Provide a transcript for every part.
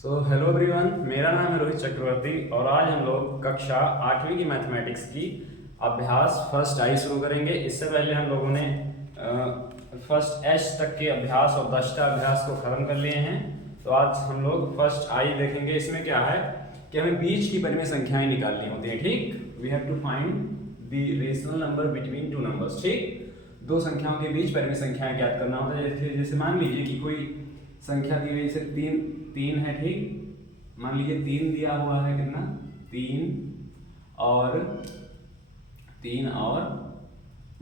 Hello everyone, मेरा नाम है रोहित चक्रवर्ती और आज हम लोग कक्षा 8वीं की मैथमेटिक्स की अभ्यास फर्स्ट आई शुरू करेंगे। इससे पहले हम लोगों ने फर्स्ट एच तक के अभ्यास और दशटा अभ्यास को खत्म कर लिए हैं। तो आज हम लोग फर्स्ट आई देखेंगे। इसमें क्या है कि हमें बीच की परिमेय संख्याएं निकालनी होती हैं। ठीक, we have to find the rational number between two numbers. ठीक, दो संख्याओं के बीच परिमेय संख्याएं ज्ञात करना होता है। जैसे मान लीजिए कि कोई संख्या दी हुई जैसे तीन है। ठीक, मान लीजिए तीन दिया हुआ है, कितना, तीन और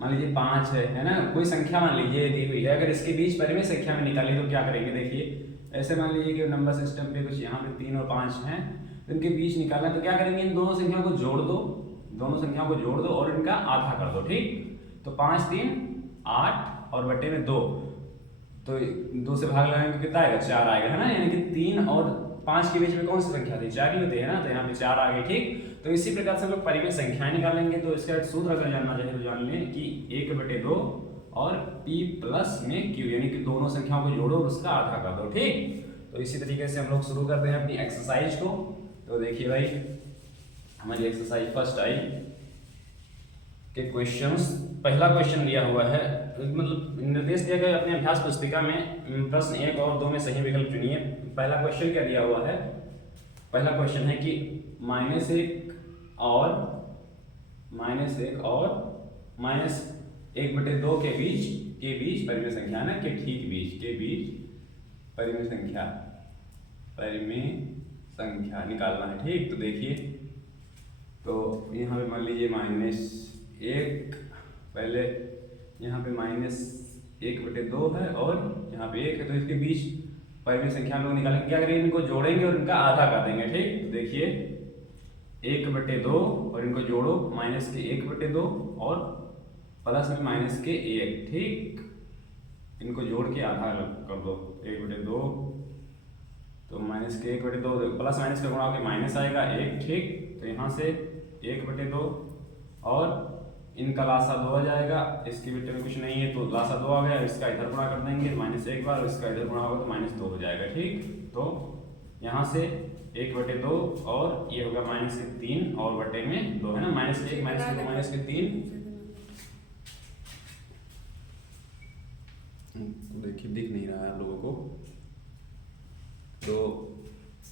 मान लीजिए 5 है ना। कोई संख्या मान लीजिए दी हुई है, अगर इसके बीच परिमेय संख्या में निकाली तो क्या करेंगे। देखिए ऐसे मान लीजिए कि नंबर सिस्टम पे कुछ यहाँ पे 3 और 5 हैं, तो इनके बीच निकालना तो क्या करेंगे, इन दोनों संख्याओं को जोड़ दो, और इनका आधा कर दो। ठीक, तो 5 3 8 और बटे में 2, तो 2 से भाग लगाएंगे कितना आएगा, 4 आएगा, है ना। यानी कि 3 और 5 के बीच में कौन सी संख्या थी, 4 ही होती है ना, तो यहाँ पे 4 आ गए। ठीक, तो इसी प्रकार से हम लोग परिमेय संख्याएं निकालेंगे। तो इसका सूत्र अगर जानना चाहिए तो जान लें कि 1/2 और p प्लस में q, यानी कि दोनों संख्याओं को जोड़ो और उसका आधा कर दो। ठीक, तो इसी तरीके से हम लोग शुरू करते हैं अपनी एक्सरसाइज को। तो देखिए भाई, हमारी एक्सरसाइज फर्स्ट आई के क्वेश्चंस, पहला क्वेश्चन दिया हुआ है, मतलब निर्देश दिया गया अपने अभ्यास पुस्तिका में प्रश्न 1 और 2 में सही विकल्प चुनिए। पहला क्वेश्चन क्या दिया हुआ है, पहला क्वेश्चन है कि -1 और -1/2 के बीच परिमेय संख्या ना, के ठीक बीच, के बीच परिमेय संख्या निकालना है। ठीक, तो देखिए, तो यहाँ पे मान लीजिए -1, पहले यहाँ पे -1/2 है और यहाँ पे 1 है, तो इसके बीच परिमेय संख्या हम लोग निकालेंगे। क्या करेंगे, इनको जोड़ेंगे और इनका आधा कर देंगे। ठीक, तो देखिए 1/2 और इनको जोड़ो, -1/2 और प्लस में -1। ठीक, इनको जोड़ के आधा कर दो, 1/2 तो -1/2 प्लस माइनस का गुणा होकर माइनस आएगा 1। ठीक, तो यहाँ से 1/2 और इनका लासा 2 आ जाएगा, इसके बेटे में कुछ नहीं है तो लासा 2 आ गया, इसका इधर गुणा कर देंगे -1 बार, इसका इधर गुणा होगा तो -2 हो जाएगा। ठीक, तो यहाँ से 1/2 और ये होगा -3 और बटे में 2, है ना, -1 -2 -3। देखिए दिख नहीं रहा है आप लोगों को, तो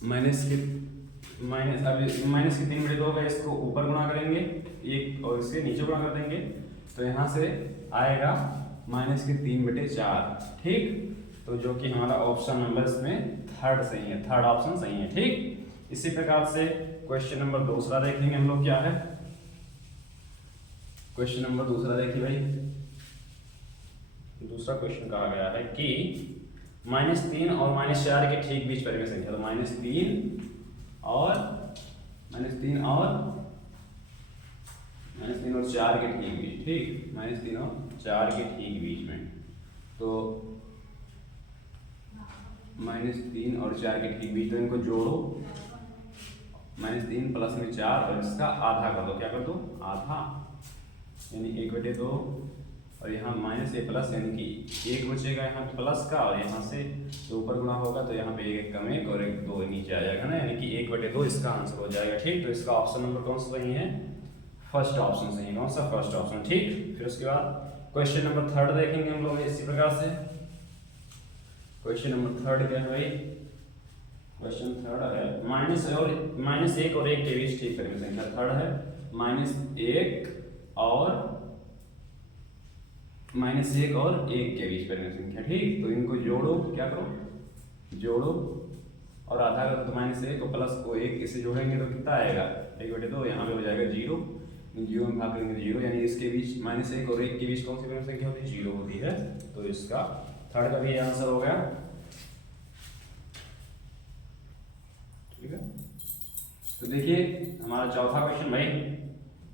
-3/2 होगा, इसको ऊपर गुणा करेंगे 1 और इसके नीचे गुणा कर देंगे, तो यहाँ से आएगा -3/4। ठीक, तो जो कि हमारा ऑप्शन नंबर इसमें थर्ड सही है, थर्ड ऑप्शन सही है। ठीक, इसी प्रकार से क्वेश्चन नंबर दूसरा देखेंगे हम लोग, क्या है क्वेश्चन नंबर दूसरा। देखिए भाई, दूसरा क्वेश्चन कहा गया है कि -3 और -4 के ठीक बीच परिमेय संख्या, तो -3 और 4 के ठीक बीच। ठीक, -3 और 4 के ठीक बीच में, तो -3 और 4 के ठीक बीच, तो इनको जोड़ो, -3 प्लस में 4 और इसका आधा कर दो। क्या कर दो, आधा, यानी 1/2 और यहाँ -a प्लस, यानी कि 1 बचेगा यहाँ पे प्लस का, और यहाँ से जो ऊपर गुणा होगा तो यहाँ पे 1 कम 1 और 1 2 नीचे आ जाएगा ना, यानी कि 1/2 इसका आंसर हो जाएगा। ठीक, तो इसका ऑप्शन नंबर कौन सा सही है, फर्स्ट ऑप्शन सही है। कौन सा, फर्स्ट ऑप्शन। ठीक, फिर उसके बाद क्वेश्चन नंबर थर्ड देखेंगे हम लोग इसी प्रकार से। क्वेश्चन नंबर थर्ड क्या है भाई, क्वेश्चन थर्ड है -1 और 1 के बीच ठीक परिमेय संख्या। थर्ड है -1 और 1 के बीच परिमेय संख्या। ठीक, तो इनको जोड़ो, क्या करो, जोड़ो और आधा करो, तो -1 और प्लस को 1 इसे जोड़ेंगे तो कितना आएगा, 1/2, यहाँ पे हो जाएगा 0, 0 में भाग करेंगे 0, यानी इसके बीच -1 और 1 के बीच कौन सी परिमेय संख्या होती है, 0 होती है। तो इसका थर्ड का भी आंसर हो गया। ठीक है, तो देखिए हमारा चौथा क्वेश्चन भाई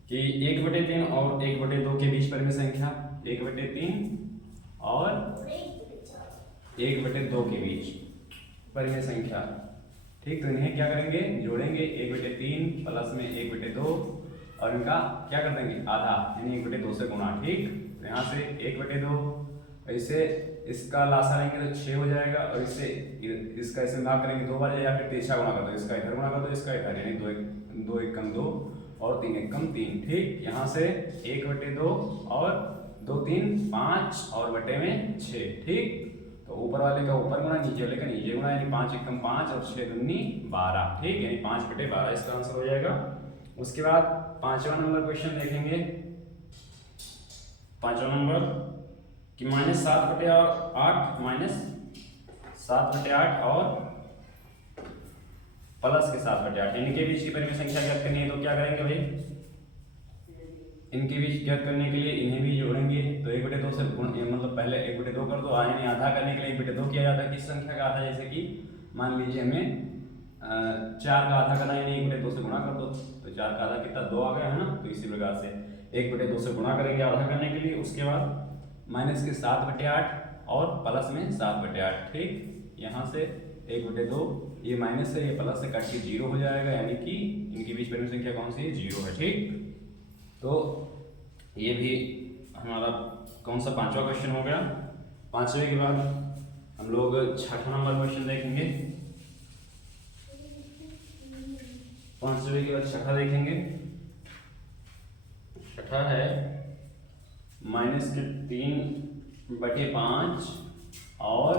कि 1/3 और 1/2 के बीच परिमेय संख्या, 1/3 और 1/2 के बीच परिमेय संख्या। ठीक, तो इन्हें क्या करेंगे, जोड़ेंगे, 1/3 प्लस में 1/2 और इनका क्या कर देंगे, आधा, यानी 1/2 से गुणा। ठीक, तो यहाँ से 1/2 ऐसे इसका लासा लेंगे तो 6 हो जाएगा, और इससे इसका इसमें भाग करेंगे 2 बार, या फिर तिरछा गुणा कर दो, इसका इधर गुणा कर दो, इसका इधर, यानी 2 एक कम 2 और 3 एक कम 3। ठीक, यहाँ से 1/2 और 2 3 5 और बटे में 6। ठीक, तो ऊपर वाले का ऊपर गुणा, नीचे वाले का नीचे गुणा, यानी 5 एक कम 5 और 6 दूनी 12। ठीक, यानी 5/12 इसका आंसर हो जाएगा। उसके बाद 5वां नंबर क्वेश्चन देखेंगे। 5वां नंबर कि -7/8 -7/8 और प्लस के 7/8, इनके बीच की परिमेय संख्या ज्ञात करनी है। तो क्या करेंगे भाई, इनके बीच ज्ञात करने के लिए इन्हें भी जोड़ेंगे। तो 1/2 से मतलब पहले 1/2 कर दो, यानी आधा करने के लिए 1/2 किया जाता है। किस संख्या का आधा, जैसे कि मान लीजिए हमें 4 का आधा करना है, यानी 1/2 से गुणा कर दो, तो 4 का आधा कितना 2 आ गया है ना। तो इसी प्रकार से 1/2 से गुणा करेंगे आधा करने के लिए। उसके बाद माइनस के 7/8 और प्लस में 7/8। ठीक, यहाँ से 1/2, ये माइनस है, ये प्लस से काट के 0 हो जाएगा, यानी कि इनके बीच परिमेय संख्या कौन सी है, 0 है। ठीक, तो ये भी हमारा कौन सा 5वां क्वेश्चन हो गया। 5वें के बाद हम लोग 6वां नंबर क्वेश्चन देखेंगे। 5वें के बाद 6ठा देखेंगे। 6ठा है -3/5 और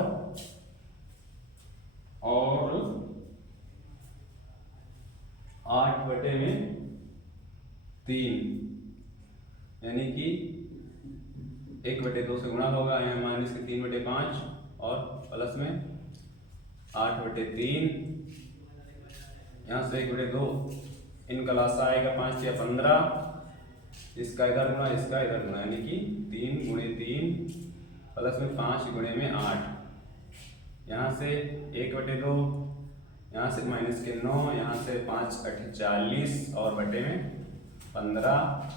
8/3, यानी कि 1/2 से गुणा होगा, यहाँ -3/5 और प्लस में 8/3, यहाँ से 1/2, इनका लासा आएगा 5 या 15, इसका इधर गुणा, इसका इधर गुणा, यानी कि 3 × 3 प्लस में 5 × 8, यहाँ से 1/2, यहाँ से -9, यहाँ से 5/8 40 और बटे में 15,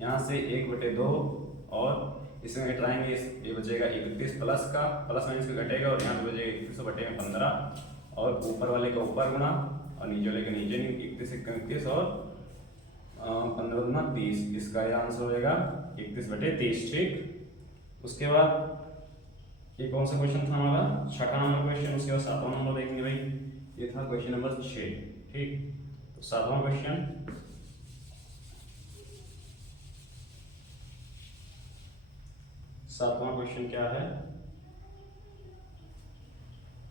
यहाँ से 1/2 और इसमें घटाएंगे, ये बचेगा 31 प्लस का, प्लस माइनस का घटेगा, और यहाँ पे बचेगा 31 बटे में 15, और ऊपर वाले का ऊपर गुणा और नीचे वाले का नीचे, 31 एक 31 और 15 दूना 30, इसका यह आंसर हो जाएगा 31/30। ठीक, उसके बाद ये कौन सा क्वेश्चन था हमारा, 6ठा नंबर क्वेश्चन। उसके बाद 7वां नंबर देखेंगे भाई, ये था क्वेश्चन नंबर 6। ठीक, तो 7वां क्वेश्चन, 7वां क्वेश्चन क्या है।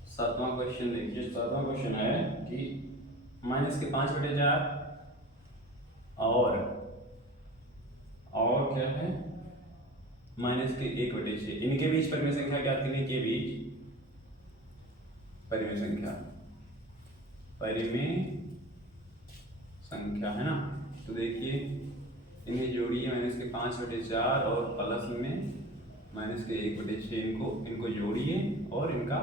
7वां क्वेश्चन देखिए, 7वां क्वेश्चन है कि -5/4 और क्या है -1/6, इनके बीच परिमेय संख्या क्या आती है, के बीच परिमेय संख्या है ना। तो देखिए इन्हें जोड़िए, -5/4 और प्लस में -1/6, इनको जोड़िए और इनका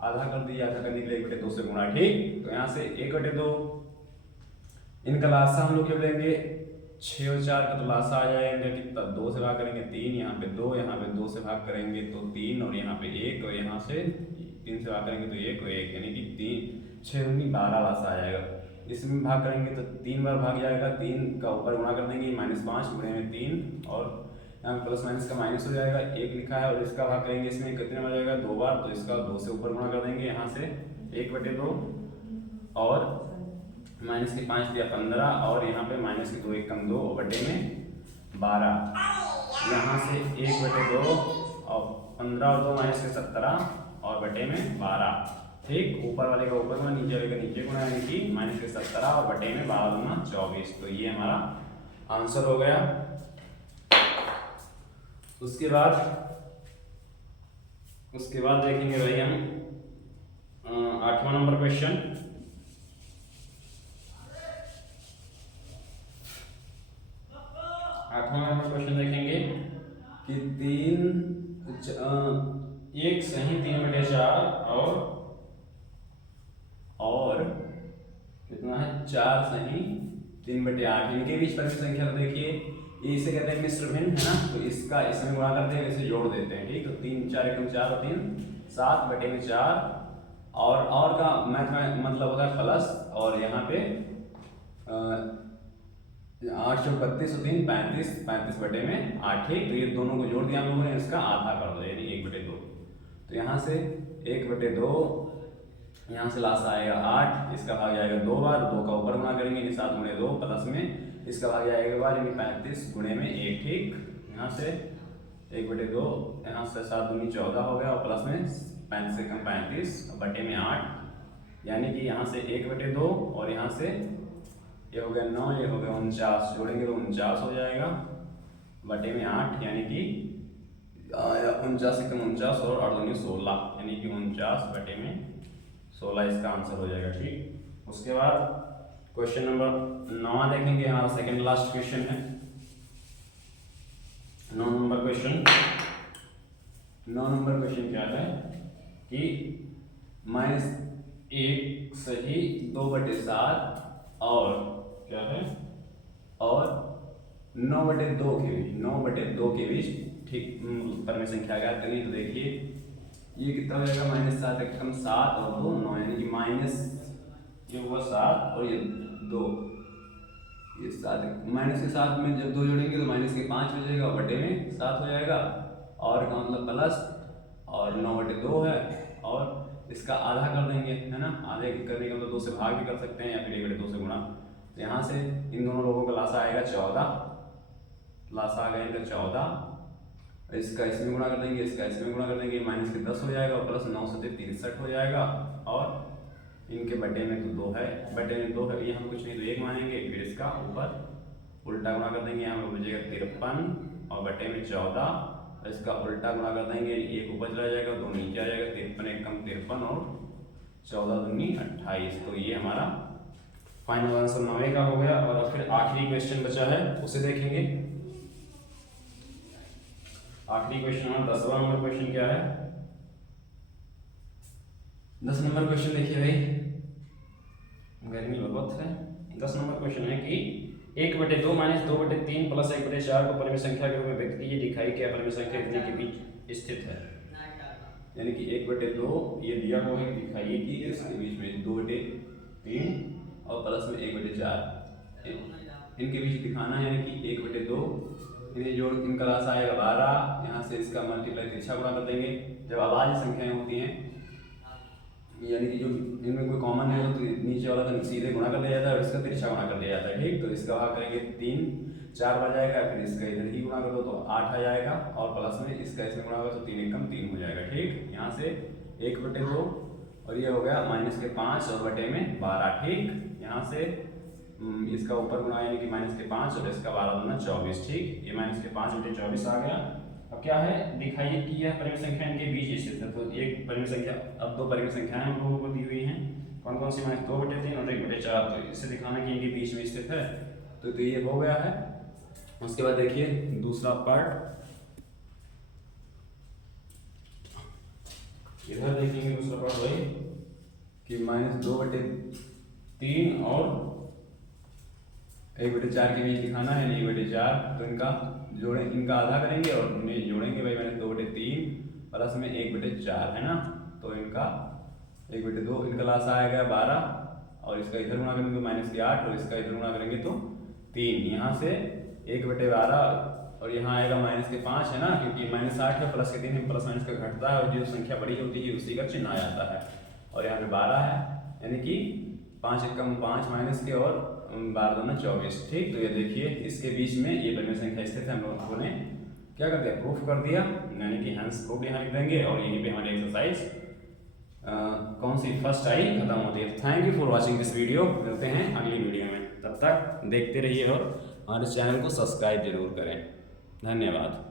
आधा कर दिए, आधा करने के लिए 1/2 से गुणा। ठीक, तो यहाँ से 1/2, इनका लासा हम लोग क्या लेंगे, 6 और 4 का तो लासा आ जाएगा कितना, 2 से भाग करेंगे 3, यहाँ पे 2, यहाँ पे 2 से भाग करेंगे तो 3, और यहाँ पे 1, और यहाँ से 3 से भाग करेंगे तो 1 और 1, यानी कि 3 6 दूनी 12 लासा आ जाएगा। इसमें भाग करेंगे तो 3 बार भाग जाएगा, 3 का ऊपर गुणा कर देंगे, -5 गुणे में 3, और यहाँ प्लस माइनस का माइनस हो जाएगा, 1 लिखा है, और इसका भाग करेंगे इसमें कितने बार जाएगा, 2 बार, तो इसका 2 से ऊपर गुणा कर देंगे, यहाँ से 1/2 और -5 दिया 15, और यहाँ पे -2 एक कम 2 बटे में 12, यहाँ से 1/2 और 15 और 2 -17 और बटे में 12। ठीक, ऊपर वाले का ऊपर गुणा, नीचे वाले का नीचे गुणा, यानी कि -17 और बटे में 12 दूना 24। तो ये हमारा आंसर हो गया। उसके बाद देखेंगे भाई हम 8वां नंबर क्वेश्चन। 8वां नंबर क्वेश्चन देखेंगे कि 1 सही 3/4 और कितना है, 4 सही 3/8, इनके बीच परिमेय संख्या। तो देखिए इसे कहते हैं मिश्र भिन्न, है ना। तो इसका इसमें गुणा करते हैं, इसे जोड़ देते हैं। ठीक, तो 3 4 एकम 4 और 3 7/4, और का मैथ में मतलब होता है प्लस, और यहाँ पे 8 चौक 32 और 3 35, 35 बटे में 8, ठीक। तो ये दोनों को जोड़ दिया हम लोगों ने, इसका आधा कर दो यानी 1/2। तो यहाँ से 1/2, यहाँ से लास्ट आएगा 8, इसका भाग जाएगा 2 बार, 2 का ऊपर गुणा करेंगे यानी 7 गुणे 2 प्लस में इसका भाग जाएगा बार यानी 35 गुणे में 1, ठीक। यहाँ से 1/2, यहाँ से 7 दूनी 14 हो गया और प्लस में 35 से कम 35 बटे में 8, यानी कि यहाँ से 1/2 और यहाँ से ये हो गया 9, ये हो गया 49, जोड़ेंगे तो 49 हो जाएगा बटे में 8, यानी कि 49 से कम 49 और 8 दूनी 16, यानी कि 49 बटे में 16 इसका आंसर हो जाएगा, ठीक। उसके बाद क्वेश्चन नंबर 9 देखेंगे, हमारा सेकंड लास्ट क्वेश्चन है। 9 नंबर क्वेश्चन क्या है कि -1 सही 2/7 और क्या है और 9/2 के बीच ठीक पर में संख्या ज्ञात करनी। तो देखिए ये कितना हो जाएगा, -7 एकम 7 और 2 9, यानी कि माइनस ये हुआ 7 और ये 2, ये 7 माइनस के 7 में जब 2 जोड़ेंगे तो माइनस के 5 हो जाएगा और बटे में 7 हो जाएगा, और का मतलब प्लस, और 9/2 है और इसका आधा कर देंगे, है ना। आधे करने का तो 2 से भाग भी कर सकते हैं या फिर 1/2 से गुणा। तो यहाँ से इन दोनों लोगों का लासा आएगा 14, लासा आ गया इनका 14, इसका इसमें गुणा कर देंगे, इसका इसमें गुणा कर देंगे, माइनस के 10 हो जाएगा और प्लस 9 से 63 हो जाएगा, और इनके बटे में तो 2 है, बटे में 2 है, ये हम कुछ नहीं तो 1 मानेंगे, फिर इसका ऊपर उल्टा गुणा कर देंगे, यहाँ पर बचेगा 53 और बटे में 14, इसका उल्टा गुणा कर देंगे, 1 ऊपर चला जाएगा, 2 नीचे आ जाएगा, 53 एकम 53 और 14 दूनी 28। तो ये हमारा फाइनल आंसर 9 का हो गया। और अब फिर आखिरी क्वेश्चन बचा है, उसे देखेंगे। आखिरी क्वेश्चन है 10वां नंबर क्वेश्चन क्या है। 10 नंबर क्वेश्चन देखिए भाई, गर्मी बहुत है। 10 नंबर क्वेश्चन है कि 1/2 - 2/3 प्लस 1/4 को परिमेय संख्या के रूप में व्यक्त कीजिए, दिखाई क्या परिमेय संख्या इतने के बीच स्थित है। यानी कि 1/2 ये दिया हुआ है, दिखाइए कि इसके बीच में 2/3 और प्लस में 1/4 इनके बीच दिखाना है, यानी कि 1/2 इन्हें जोड़ इनका लासा आएगा 12, यहाँ से इसका मल्टीप्लाई तिरछा गुणा कर देंगे। जब अभाज्य संख्याएं होती हैं यानी कि जो इनमें कोई कॉमन है तो नीचे वाला तो सीधे गुणा कर दिया जाता है और इसका तिरछा गुणा कर दिया जाता है, ठीक। तो इसका भाग करेंगे 3 4 बार जाएगा, फिर इसका इधर ही गुणा कर दो तो 8 आ जाएगा, और प्लस में इसका इसमें गुणा होगा तो 3 एकम 3 हो जाएगा, ठीक। यहाँ से 1/2 और ये हो गया -5 और बटे में 12, ठीक। यहाँ से इसका ऊपर गुणा यानी कि -5 और इसका 12 दूना 24, ठीक। ये -5/24 आ गया। अब क्या है, दिखाइए कि यह परिमेय संख्या इनके बीच स्थित है। तो एक परिमेय संख्या, अब 2 परिमेय संख्याएं हम लोगों को दी हुई हैं, कौन कौन सी, -2/3 और 1/4। तो इससे दिखाना कि इनके बीच में स्थित है। तो ये हो गया है। उसके बाद देखिए दूसरा पार्ट, इधर देखेंगे दूसरा पार्ट वही कि -2/3 और 1/4 के बीच दिखाना है, 1/4। तो इनका जोड़े, इनका आधा करेंगे और उन्हें जोड़ेंगे भाई, -2/3 प्लस में 1/4 है ना। तो इनका 1/2 इनका लासा आएगा 12 और इसका इधर गुणा करेंगे तो -8 और इसका इधर गुणा करेंगे तो 3। यहाँ से 1/12 और यहाँ आएगा -5 है ना, क्योंकि -8 है, प्लस के 3 है, प्लस माइनस का घटता है और जो संख्या बड़ी होती है उसी का चिन्ह आ जाता है। और यहाँ पे 12 है, यानी कि 5 एकम 5 माइनस के और 12 दूना 24, ठीक। तो ये देखिए इसके बीच में ये परिमेय संख्या स्थित है। हम लोगों ने क्या कर दिया, प्रूफ कर दिया, यानी कि हेंस प्रूफ यहाँ लिख देंगे और यहीं पे हमारी एक्सरसाइज कौन सी फर्स्ट आई खत्म होती है। Thank you for watching this video. मिलते हैं अगली वीडियो में, तब तक देखते रहिए और हमारे चैनल को सब्सक्राइब जरूर करें। धन्यवाद।